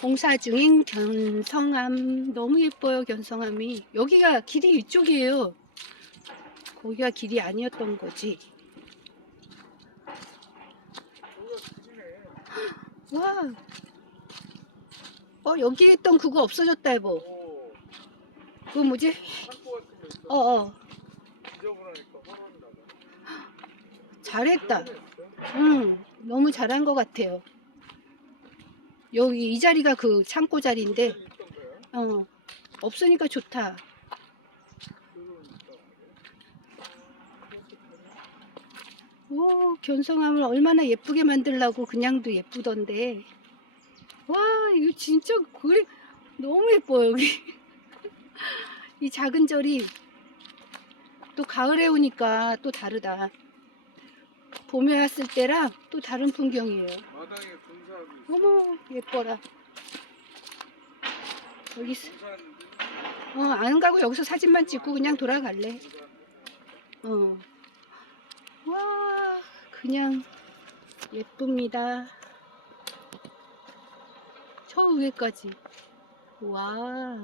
공사 중인 견성암. 너무 예뻐요 견성암이. 여기가 길이 이쪽이에요. 거기가 길이 아니었던 거지. 와. 어 여기 있던 그거 없어졌다 여보 오, 그거 뭐지. 어어. 지저분하니까 허런다. 잘했다. 응 너무 잘한 것 같아요 여기 이 자리가 그 창고 자리인데? 어 없으니까 좋다. 오, 견성함을 얼마나 예쁘게 만들라고 그냥도 예쁘던데. 와, 이거 진짜 그림 너무 예뻐요, 여기. 이 작은 절이 또 가을에 오니까 또 다르다. 봄에 왔을 때랑 또 다른 풍경이에요. 마당에 분사하고 있어. 어머, 예뻐라. 여기, 스- 분사하는데 어, 안 가고 여기서 사진만 찍고 그냥 돌아갈래. 어. 와, 그냥 예쁩니다. 저 위에까지. 와.